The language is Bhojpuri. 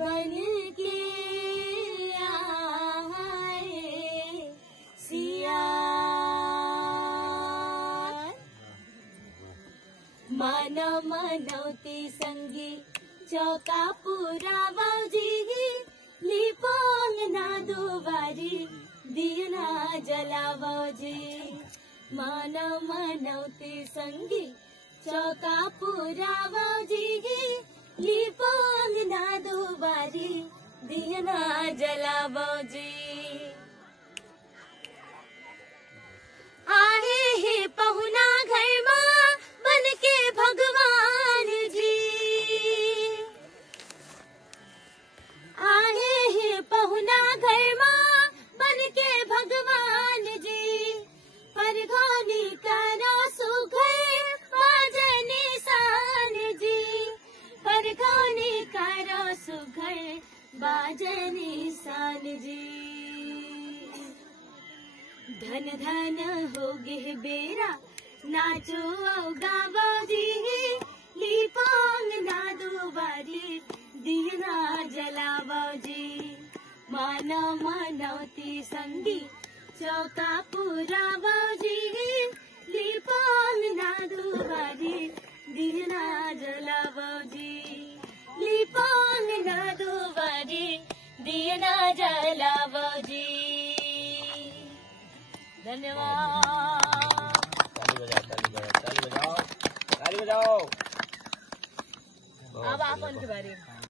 बन के आए सिया। मानव मनौती संगी चौका पूरा बाजी लिपोंग ना दुबारी दिया जलावजी। मानव मनौती संगी चौका पूरा बाजी लिपोंग ना दुबारी दिया जलावजी। आहे हे पहुना घर माँ बन के भगवान जी। आहे हे पहुना घर माँ बन के भगवान जी। परघोनी करो सुघर बाजनी सान जी। परघोनी करो सुघर बाजनी सान जी। धन धन होगे बेरा नाचो गावो जी लिपोंग ना दुबारी दिया जलावो जी। मानव मनौती संगी चौका पूरा बाजी लिपोंग ना दुबारी दिया जलावो जी। लिपोंग ना दुबारी दिया जलावो जी। धन्यवाद। ताली बजाओ, ताली बजाओ, ताली बजाओ, ताली बजाओ। अब आप उनके बारे में